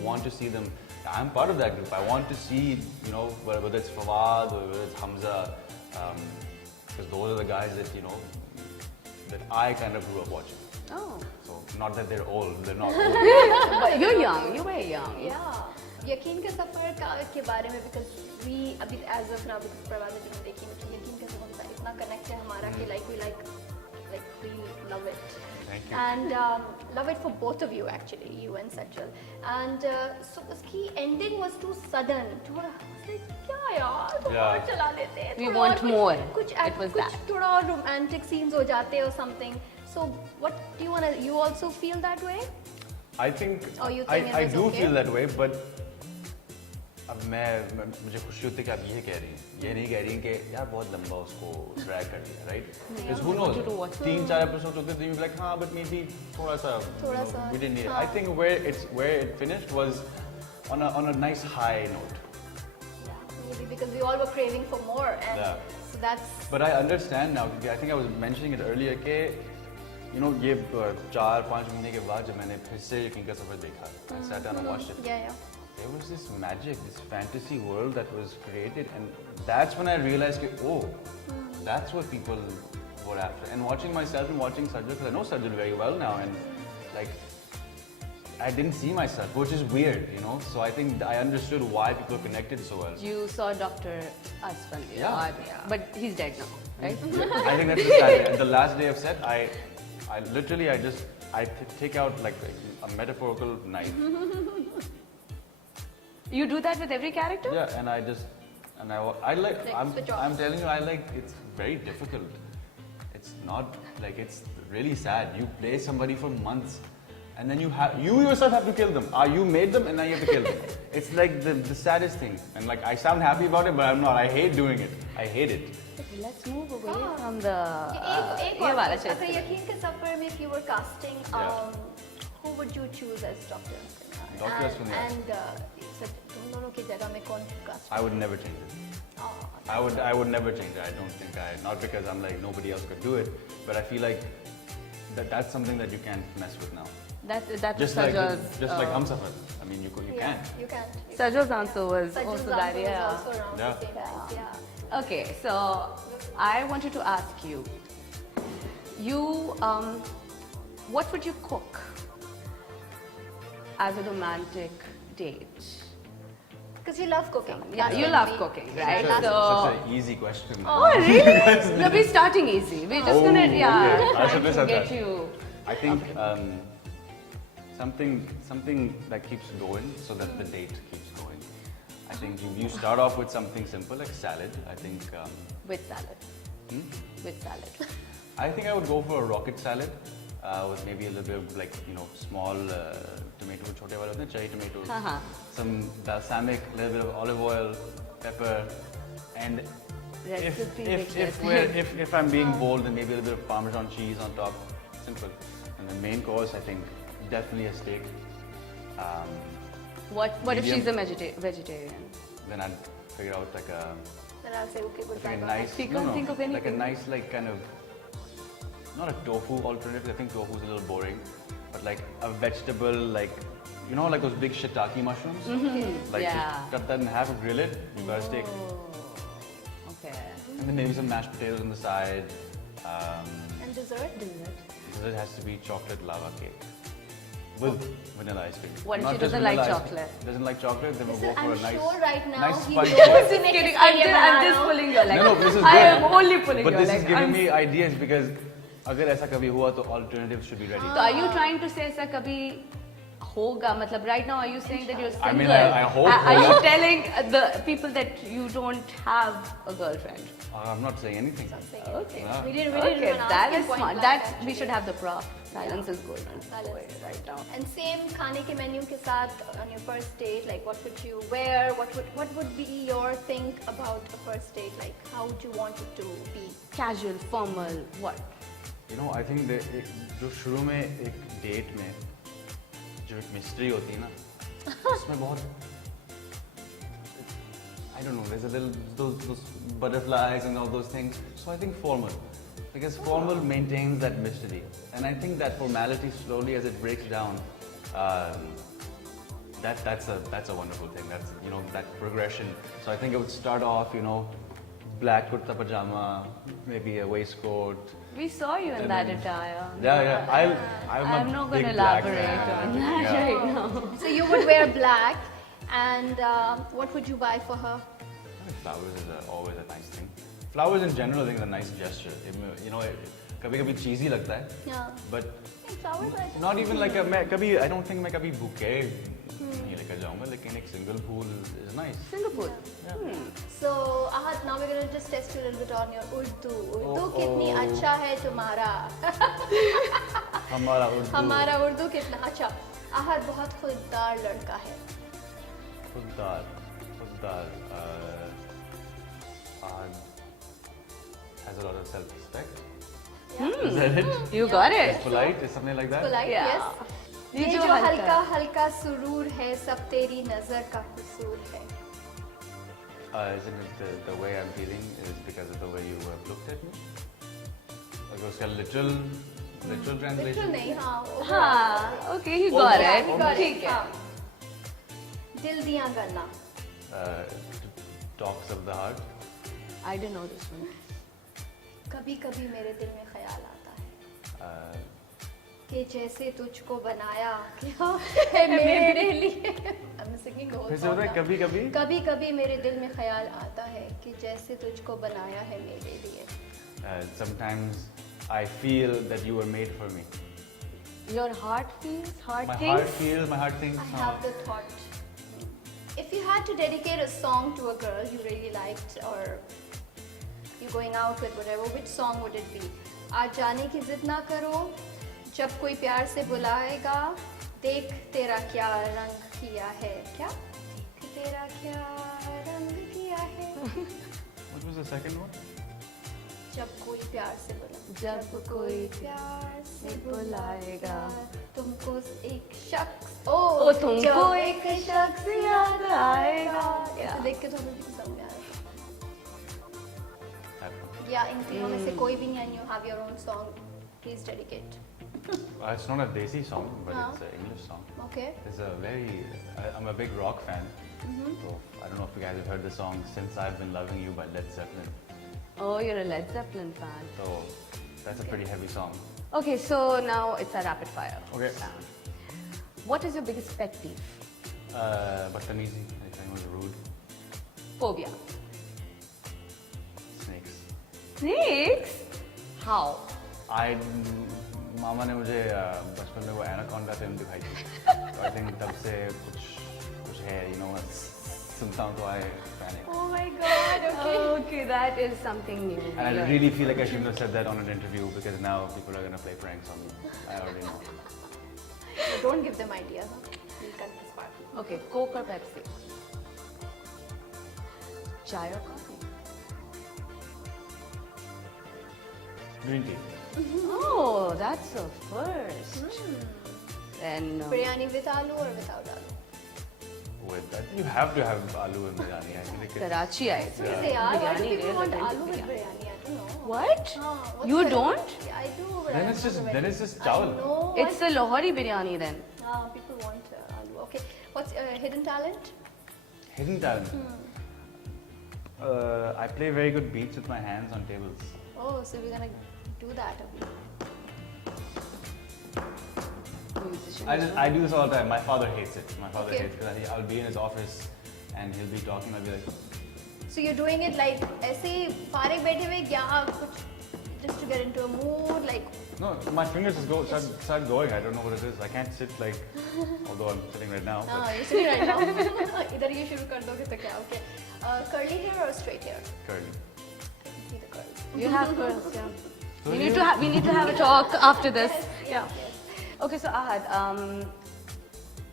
want to see them. I'm part of that group. I want to see, you know, whether it's Fawad or whether it's Hamza, because those are the guys that, you know, that I kind of grew up watching. Oh. So not that they're old, they're not old. But you're young. You're very young. Yeah. यकीन के सफर के बारे में because we अभी as of now प्रभात जी ने देखी कि यकीन के सफर का इतना connect है हमारा कि like we love it. Thank you. And love it for both of you actually, you and Sajal. And so उसकी ending was too sudden. थोड़ा क्या यार और चला लेते हैं. We want more. कुछ It was that. थोड़ा और romantic scenes हो जाते or something. So what do you wanna? You also feel that way? I think Or you think it I was do okay? feel that way, but अब मुझे खुशी होती है कि आप ये कह रही हैं, ये नहीं कह रही हैं कि यार बहुत लंबा उसको ड्रैग कर दिया, right? Because who knows? 3-4 episodes होते तो you be like हाँ, but maybe थोड़ा सा we didn't need it. I think where it finished was on a nice high note. Yeah, maybe because we all were craving for more, and so that's. But I understand now. I think I was mentioning it earlier कि you know ये 4-5 महीने के बाद जब मैंने फिर से यकीन का सफर देखा, I sat down and watched it. Yeah. There was this magic, this fantasy world that was created, and that's when I realized that, oh, that's what people were after. And watching myself and watching Sajal, because I know Sajal very well now, and like, I didn't see myself, which is weird, you know. So I think I understood why people connected so well. You saw Dr. Asfan. Yeah. But he's dead now, right? I think that's the sad. At the last day of set, I literally take out like a metaphorical knife. You do that with every character? Yeah, and I like, I'm telling you, it's very difficult. It's not, like, it's really sad. You play somebody for months, and then you yourself have to kill them. You made them, and now you have to kill them. It's like the saddest thing. And like, I sound happy about it, but I'm not. I hate doing it. I hate it. Let's move away from the... एक और अगर यकीन के सफर में if you were casting, who would you choose as Dr. Dr. Asfan. And तुम दोनों की जगह में कौन cast? I would never change it. I would never change it. I don't think not because I'm like nobody else could do it, but I feel like that's something that you can't mess with now. That's Just like Humsafar. I mean, you can't. You can't. Sajal's answer was Sajal's also answer that, was yeah. also around the same lines, yeah. Okay, so I wanted to ask you, what would you cook as a romantic date? Because you love cooking. Yeah, you love cooking, right? Such an easy question. Oh, really? No, we're starting easy. We're just gonna, okay. I should have said get that. you. I think something that keeps going so that the date keeps going. I think you start off with something simple like salad. I think With salad. With salad. I think I would go for a rocket salad with maybe a little bit of like small tomato, chote wale hote hain, cherry tomatoes, some balsamic, a little bit of olive oil, pepper, and if I'm being bold, then maybe a little bit of Parmesan cheese on top. Simple. And the main course, I think definitely a steak. What if medium. she's a vegetarian? Then I'd figure out like a Then I'll say, okay, like a goodbye. nice You can't think of like a anything. nice like kind of not a tofu alternative. I think tofu is a little boring, but like a vegetable like like those big shiitake mushrooms. Like Yeah. just cut that in half and grill it. You got a steak, Okay. and then maybe some mashed potatoes on the side. And dessert? Dessert has to be chocolate lava cake with vanilla ice cream. What if Not she just doesn't like vanilla ice chocolate? cream. Doesn't like chocolate, then we'll go for I'm a nice, sure right now nice he spice knows cake. the next Kidding. area I'm just banana. pulling your leg. No, this is I good. am only pulling But your this leg. is giving me ideas because अगर ऐसा कभी हुआ तो alternatives should be ready. So are you trying to say ऐसा कभी होगा? मतलब right now are you saying that you're single? I mean, I hope Are you होगा. telling the people that you don't have a girlfriend? I'm not saying anything. Okay. Yeah. We didn't Okay, even that ask him is point smart. blank, That we actually. should have the prop. Silence is golden. Silence. Right now. And same खाने के menu के साथ on your first date, like what would you wear? What would be your think about a first date? Like how would you want it to be? Casual, formal, what? I think जो शुरू में एक date में जो एक mystery होती है ना उसमें बहुत I don't know, there's a little those butterflies and all those things. So I think formal, because formal maintains that mystery, and I think that formality slowly as it breaks down, that's a wonderful thing. That's, you know, that progression. So I think it would start off, you know, black kurta pajama, maybe a waistcoat. We saw you in And that then- attire. Yeah. I'm not going to big black elaborate fan. on that Yeah. right now. So you would wear black, and what would you buy for her? I think flowers is always a nice thing. Flowers in general, I think, is a nice gesture. You know, कभी-कभी cheesy लगता है. Yeah. But Flowers are just not even like a I don't think मैं कभी bouquet नहीं लेकर जाऊँगा, लेकिन एक single pool is nice. Singapore. So, Ahad, now we're going to just test you a little bit on your Urdu. Urdu Oh, कितनी oh. अच्छा है तुम्हारा? हमारा उर्दू. हमारा उर्दू कितना अच्छा. Ahad बहुत खुददार लड़का है. खुददार. Has a lot of self-respect. Is that it? You got Is it. polite? Is something like that? Polite, Yeah. yes. ये ये जो जो हल्का हल्का हल्का सुरूर है सब तेरी नजर का कसूर है. Isn't it the way I'm feeling is because of the way you have looked at me? Like उसका literal Literal translation. नहीं, हाँ. हाँ, okay, he got Yeah, it. he got it, ठीक है. हाँ. दिल दिया गल्ला. Talks of the heart. I didn't know this one. कभी कभी मेरे दिल में ख्याल आता है Uh, कि जैसे तुझको बनाया क्या है मेरे लिए. I'm singing the whole फिर से song होता है now. कभी कभी. कभी कभी मेरे दिल में ख्याल आता है कि जैसे तुझको बनाया है मेरे लिए. Sometimes I feel that you were made for me. Your heart feels, heart My thinks. heart feels, my heart thinks. I have the thought. If you had to dedicate a song to a girl you really liked or you're going out with whatever, which song would it be? आज जाने की जिद ना करो, जब कोई प्यार से बुलाएगा, देख तेरा क्या रंग किया है. क्या? देख तेरा क्या रंग किया है. What was the second one? जब कोई प्यार से बुलाएगा. जब कोई प्यार से बुलाएगा, तुमको एक शख्स ओ तुमको जब एक शख्स याद आएगा. इसे देख के तो हमें भी समझ में आ रहा है. That one. या इन तीनों में से कोई भी नहीं. You have your own song. Please dedicate. It's not a Desi song, but हाँ. it's an English song. Okay. It's a very. I'm a big rock fan. So I don't know if you guys have heard the song "Since I've Been Loving You" by Led Zeppelin. Oh, you're a Led Zeppelin fan. So that's a pretty heavy song. Okay, so now it's a rapid fire. Okay. What is your biggest pet peeve? Batamizi. If anyone's rude. Phobia. Snakes. Snakes? How? मामा ने मुझे बचपन में वो anaconda film दिखाई थी. So I think तब से कुछ है, you know, सुनता हूँ तो I panic. Oh my God. Okay. Okay, that is something new. And I really feel like I shouldn't have said that on an interview because now people are gonna play pranks on me. I already know. Don't give them ideas. Huh? We'll cut this part. Okay, Coke or Pepsi? Chai or coffee? Green tea. Oh, that's a first. Then Biryani with aloo or without aloo? With that, you have to have aloo in biryani. I think it's, Karachi ice. Why do Biryani people is want authentic aloo with biryani. biryani? I don't know. What? What's You the- don't? Yeah, I do. But Then I'm it's not just- very- then it's just I chawal. know. It's the Lahori biryani then. People want aloo. Okay. What's hidden talent? hidden talent. I play very good beats with my hands on tables. Oh, so we're gonna do that a bit. Musician. I do this all the time. My father hates it. My father Okay. hates it because I'll be in his office and he'll be talking. I'll be like, So you're doing it like ऐसे फारिग बैठे हुए या कुछ just to get into a mood like no, my fingers just go start going. I don't know what it is. I can't sit like, although I'm sitting right now. हाँ But you sitting right now इधर ये शुरू कर दोगे तो क्या okay curly hair or straight hair? curly. See the curls. You have girls, yeah. So We you- need to have a talk after this. Yeah. Yes. Okay, so Ahad,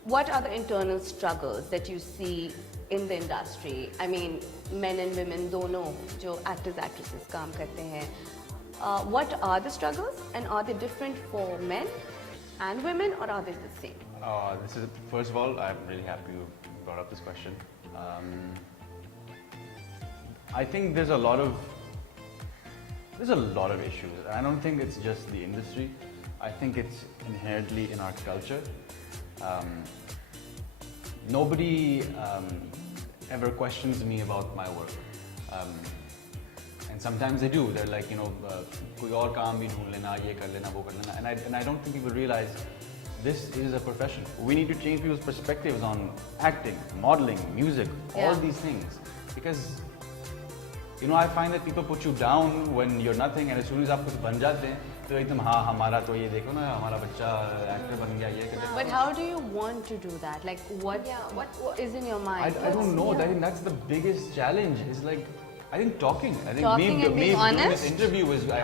what are the internal struggles that you see in the industry? I mean, men and women दोनों जो actors actresses काम करते हैं. What are the struggles and are they different for men and women or are they the same? This is first of all, I'm really happy you brought up this question. I think there's a lot of issues. I don't think it's just the industry. I think it's inherently in our culture. nobody ever questions me about my work. And sometimes they do. They're like, koi aur kaam bhi dhoond lena, ye kar lena, wo kar lena. And I don't think people realize this is a profession. We need to change people's perspectives on acting, modeling, music, all these things. Because, I find that people put you down when you're nothing, and as soon as आप कुछ बन जाते हैं, तो एकदम हाँ हमारा तो ये देखो ना हमारा बच्चा actor बन गया ये कर लिया. But how do you want to do that? Like what is in your mind? I don't know. I think that's the biggest challenge. Is like I think talking. I think Talking and being doing honest? this interview is. I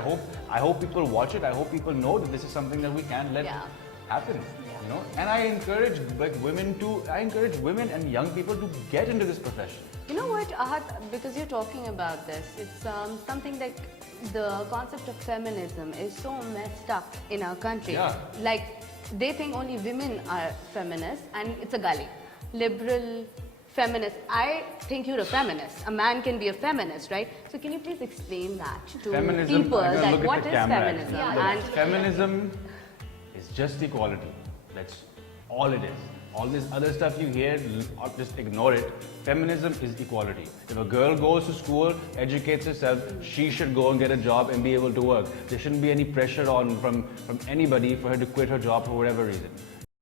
hope people watch it. I hope people know that this is something that we can't let happen. And I encourage women to. I encourage women and young people to get into this profession. You know what, Ahat, because you're talking about this, it's something like the concept of feminism is so messed up in our country. Yeah. Like, they think only women are feminists, and it's a gully. Liberal, feminist. I think you're a feminist. A man can be a feminist, right? So can you please explain that to Feminism, people, I'm gonna that look what at the is camera, feminism? actually. And Feminism is just equality. That's all it is. All this other stuff you hear, just ignore it. Feminism is equality. If a girl goes to school, educates herself, she should go and get a job and be able to work. There shouldn't be any pressure on from anybody for her to quit her job for whatever reason.